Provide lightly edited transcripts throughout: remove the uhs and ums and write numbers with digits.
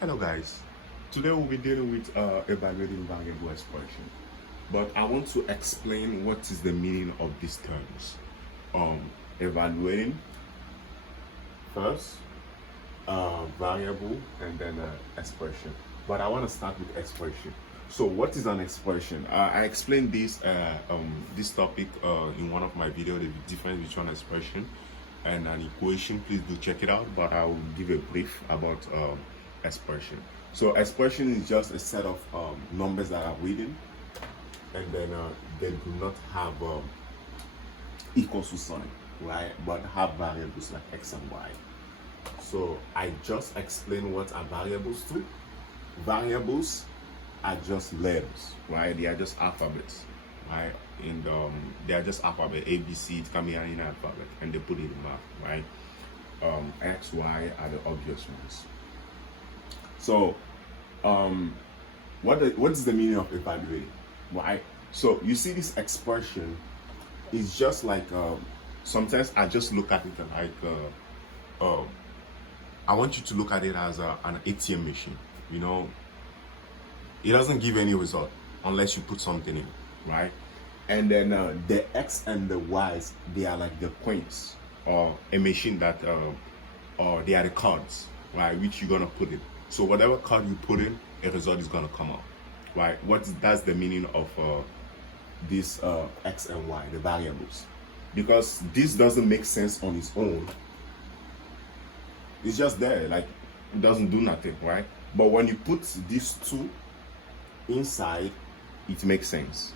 Hello guys, today we'll be dealing with evaluating variable expression, but I want to explain what is the meaning of these terms. Evaluating first, variable, and then expression. But I want to start with expression. So what is an expression? I explained this topic in one of my videos, the difference between an expression and an equation. Please do check it out, but I will give a brief about expression. So expression is just a set of numbers that are written, and then they do not have equals to sign, right? But have variables like x and y. So I just explained what are variables to. Variables are just letters, right? They are just alphabets, right? And they are just alphabet A, B, C. It can be any alphabet, and they put it in math, right? X, Y are the obvious ones. So, what is the meaning of evaluating? Right? So you see this expression is just like sometimes I just look at it like I want you to look at it as an ATM machine. You know, it doesn't give any result unless you put something in, right? And then the X and the Y's, they are like the coins or a machine that or they are the cards, right, which you're gonna put in. So whatever card you put in, a result is gonna come out, right? That's the meaning of this X and Y, the variables, because this doesn't make sense on its own. It's just there, like it doesn't do nothing, right? But when you put these two inside, it makes sense,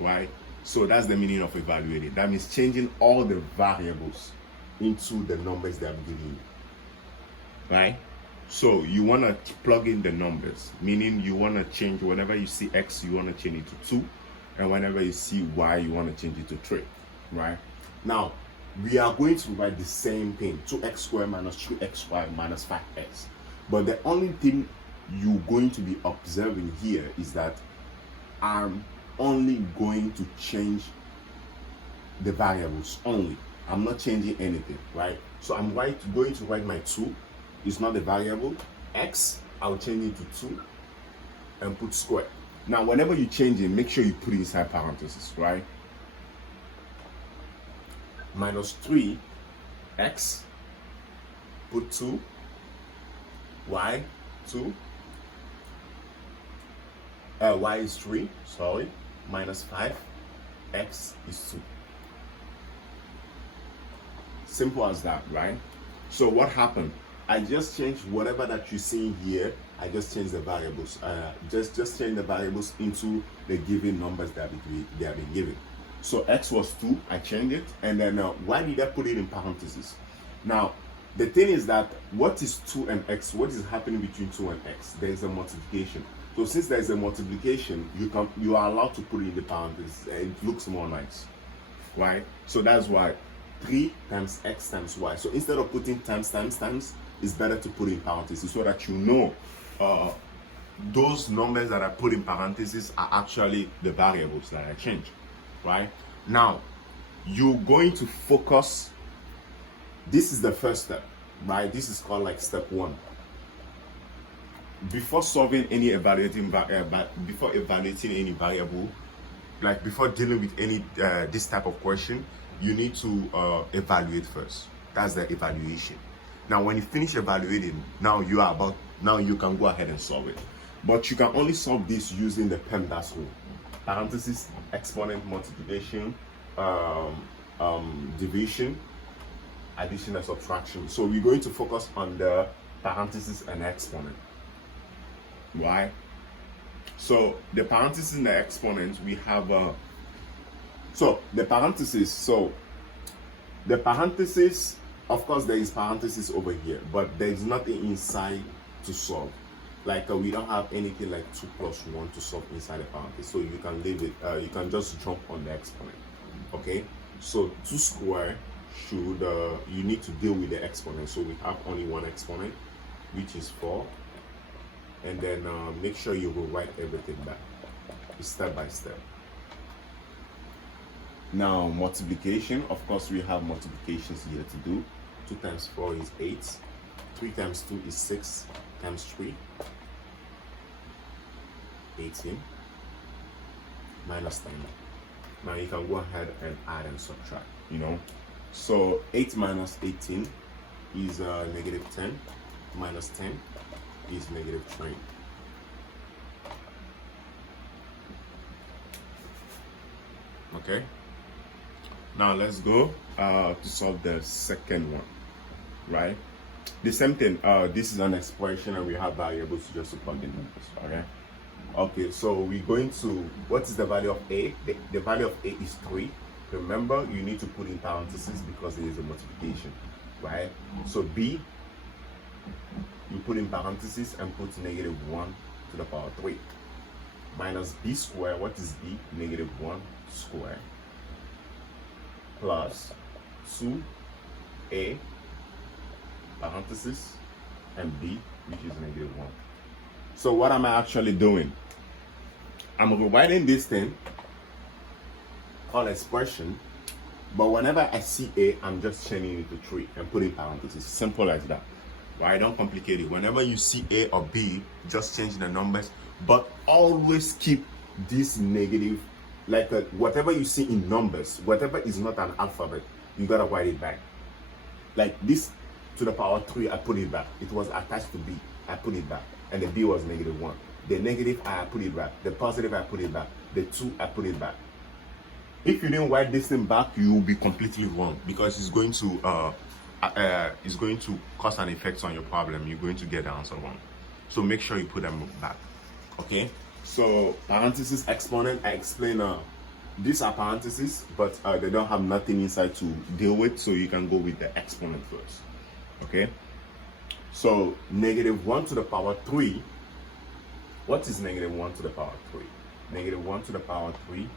right? So that's the meaning of evaluating. That means changing all the variables into the numbers that I'm giving you, right? So you want to plug in the numbers, meaning you want to change whenever you see X, you want to change it to 2, and whenever you see Y, you want to change it to 3, right? Now, we are going to write the same thing, 2x squared minus 3xy minus 5x. But the only thing you're going to be observing here is that I'm only going to change the variables only. I'm not changing anything, right? So I'm going to write my 2. It's not a variable. X, I'll change it to 2 and put square. Now, whenever you change it, make sure you put it inside parentheses, right? Minus 3, x, put 2, y, 2, y is 3, sorry, minus 5, x is 2. Simple as that, right? So what happened? I just changed whatever that you see here. I just changed the variables. Just change the variables into the given numbers that they have been given. So x was 2, I changed it, and then why did I put it in parentheses? Now, the thing is that what is 2 and x? What is happening between 2 and x? There is a multiplication. So since there is a multiplication, you are allowed to put it in the parentheses. It looks more nice, right? So that's why 3 times x times y. So instead of putting times, it's better to put in parentheses so that you know those numbers that I put in parentheses are actually the variables that I changed, right? Now, you're going to focus. This is the first step, right? This is called like step 1. Before solving any before evaluating any variable, like before dealing with any this type of question, you need to evaluate first. That's the evaluation. Now, when you finish evaluating, now you can go ahead and solve it. But you can only solve this using the PEMDAS rule: parentheses, exponent, multiplication, division, addition, and subtraction. So we're going to focus on the parentheses and exponent. Why? So the parentheses and the exponent, we have the parentheses, of course there is parentheses over here, but there is nothing inside to solve. Like we don't have anything like 2 plus 1 to solve inside the parenthesis, so you can leave it. You can just jump on the exponent. Okay, so 2 square should you need to deal with the exponent. So we have only one exponent, which is 4, and then make sure you will write everything back step by step. Now, multiplication, of course we have multiplications here to do. 2 times 4 is 8, 3 times 2 is 6 times 3, 18 minus 10. Now you can go ahead and add and subtract, you know. So 8 minus 18 is negative 10, minus 10 is negative 3. Okay, now let's go to solve the second one, right? The same thing, this is an expression and we have variables just to plug in numbers, okay? Okay, so we're going to, what is the value of a? The value of a is 3. Remember, you need to put in parentheses because it is a multiplication, right? So b, you put in parentheses and put negative 1 to the power 3. Minus b squared, what is b? Negative 1 squared. Plus 2a, parentheses, and b, which is negative 1. So what am I actually doing? I'm rewriting this thing called expression, but whenever I see a, I'm just changing it to 3 and putting parentheses. Simple as that. Right? Don't complicate it. Whenever you see a or b, just change the numbers, but always keep this negative, like whatever you see in numbers, whatever is not an alphabet, you gotta write it back. Like this to the power 3, I put it back. It was attached to b, I put it back. And the b was negative 1. The negative, I put it back. The positive, I put it back. The 2, I put it back. If you didn't write this thing back, you will be completely wrong because it's going to cause an effect on your problem. You're going to get the answer wrong. So make sure you put them back. Okay? So parentheses, exponent, I explain these are parentheses, but they don't have nothing inside to deal with, so you can go with the exponent first. Okay? So negative 1 to the power 3. What is negative 1 to the power 3? Negative 1 to the power 3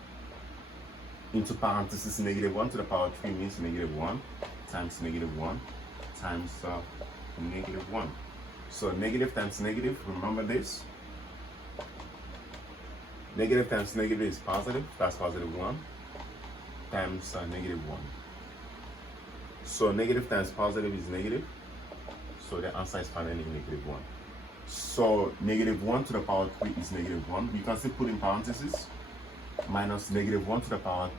into parentheses, negative 1 to the power 3 means negative 1 times negative 1 times negative 1. So negative times negative, remember this? Negative times negative is positive, that's positive 1 times negative 1. So negative times positive is negative. So the answer is finally negative 1. So negative 1 to the power 3 is negative 1. You can still put in parentheses. Minus negative 1 to the power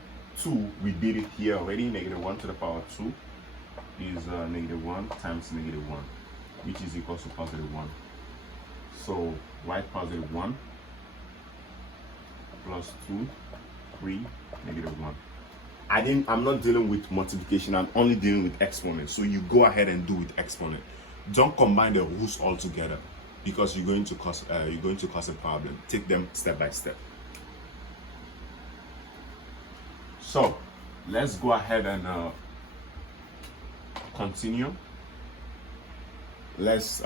2. We did it here already. Negative 1 to the power 2 is negative 1 times negative 1, which is equal to positive 1. So write positive 1 plus 2, 3, negative 1. I'm not dealing with multiplication. I'm only dealing with exponents. So you go ahead and do with exponent. Don't combine the rules all together because you're going to cause a problem. Take them step by step. So let's go ahead and continue. Let's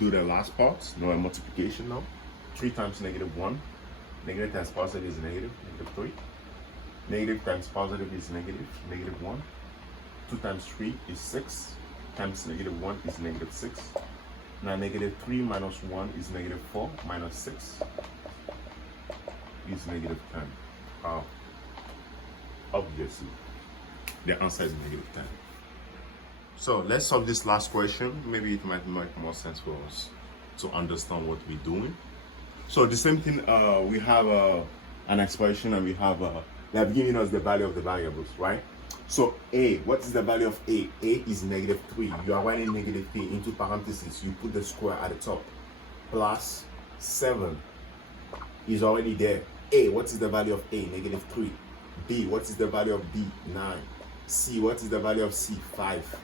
do the last part. No multiplication now. 3 times negative 1. Negative times positive is negative 3. Negative times positive is negative 1. 2 times 3 is 6. Times negative 1 is negative 6. Now negative 3 minus 1 is negative 4. Minus 6 is negative 10. Obviously, the answer is negative 10. So let's solve this last question. Maybe it might make more sense for us to understand what we're doing. So the same thing, we have an expression and we have they have given us the value of the variables, right? So a, what is the value of a? A is negative 3. You are writing negative 3 into parentheses. You put the square at the top. Plus 7 is already there. A, what is the value of a? Negative 3. B, what is the value of B? 9. C, what is the value of C? 5.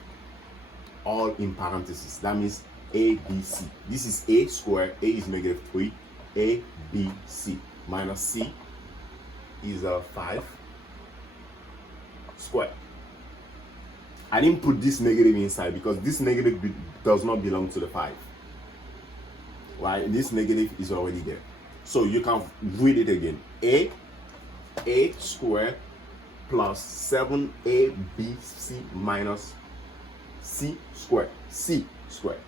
All in parentheses. That means A, B, C. This is A squared. A is negative 3. A, B, C. Minus C is 5 squared. I didn't put this negative inside because this negative does not belong to the 5. Right? This negative is already there. So you can read it again. A squared plus 7abc minus c squared. C squared.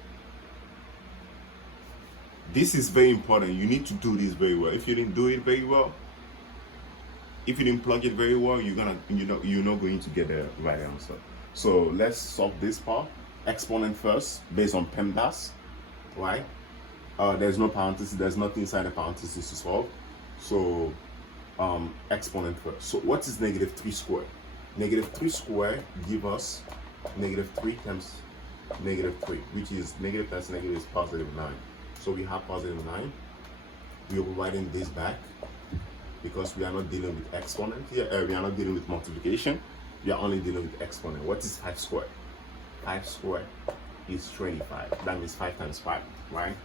This is very important. You need to do this very well. If you didn't do it very well, if you didn't plug it very well, you're not going to get the right answer. So let's solve this part. exponent first based on PEMDAS, right? There's no parenthesis, there's nothing inside the parenthesis to solve. So exponent first. So what is negative 3 squared? Negative 3 squared give us negative 3 times negative 3, which is negative times negative is positive 9. So we have positive 9. We are writing this back because we are not dealing with exponent here. We are not dealing with multiplication. We are only dealing with exponent. What is 5 squared? 5 squared is 25. That means 5 times 5, right?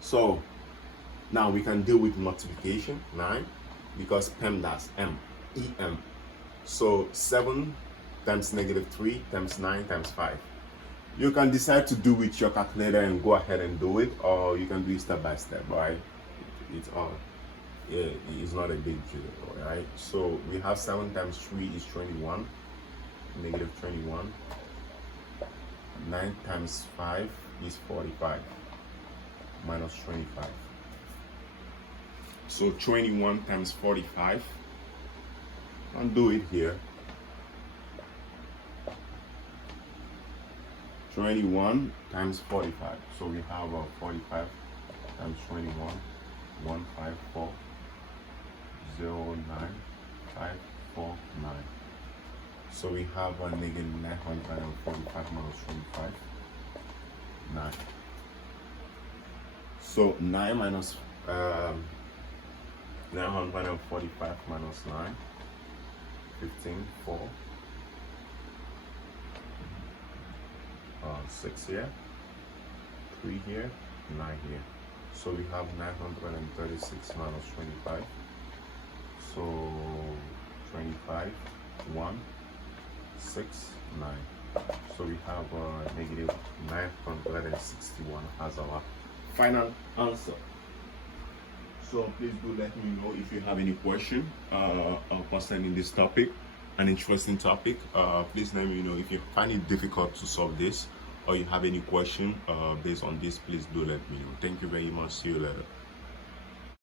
So now we can deal with multiplication, 9, because PEMDAS, M. So 7 times negative 3 times 9 times 5. You can decide to do with your calculator and go ahead and do it, or you can do it step by step, right? It's not a big deal, right? So we have 7 times 3 is 21, negative 21. 9 times 5 is 45, minus 25. So 21 times 45, I'll do it here. 21 times 45. So we have 45 times 21, 154, 09549. So we have a negative 945 minus 25, 9. So 9 minus 945 minus 9, 15, 4. 6 here, 3 here, 9 here. So we have 936 minus 25. So 25, 1, 6, 9. So we have negative 961 as our final answer. So please do let me know if you have any question concerning this topic, an interesting topic. Please let me know if you find it difficult to solve this, or you have any question based on this. Please do let me know. Thank you very much. See you later.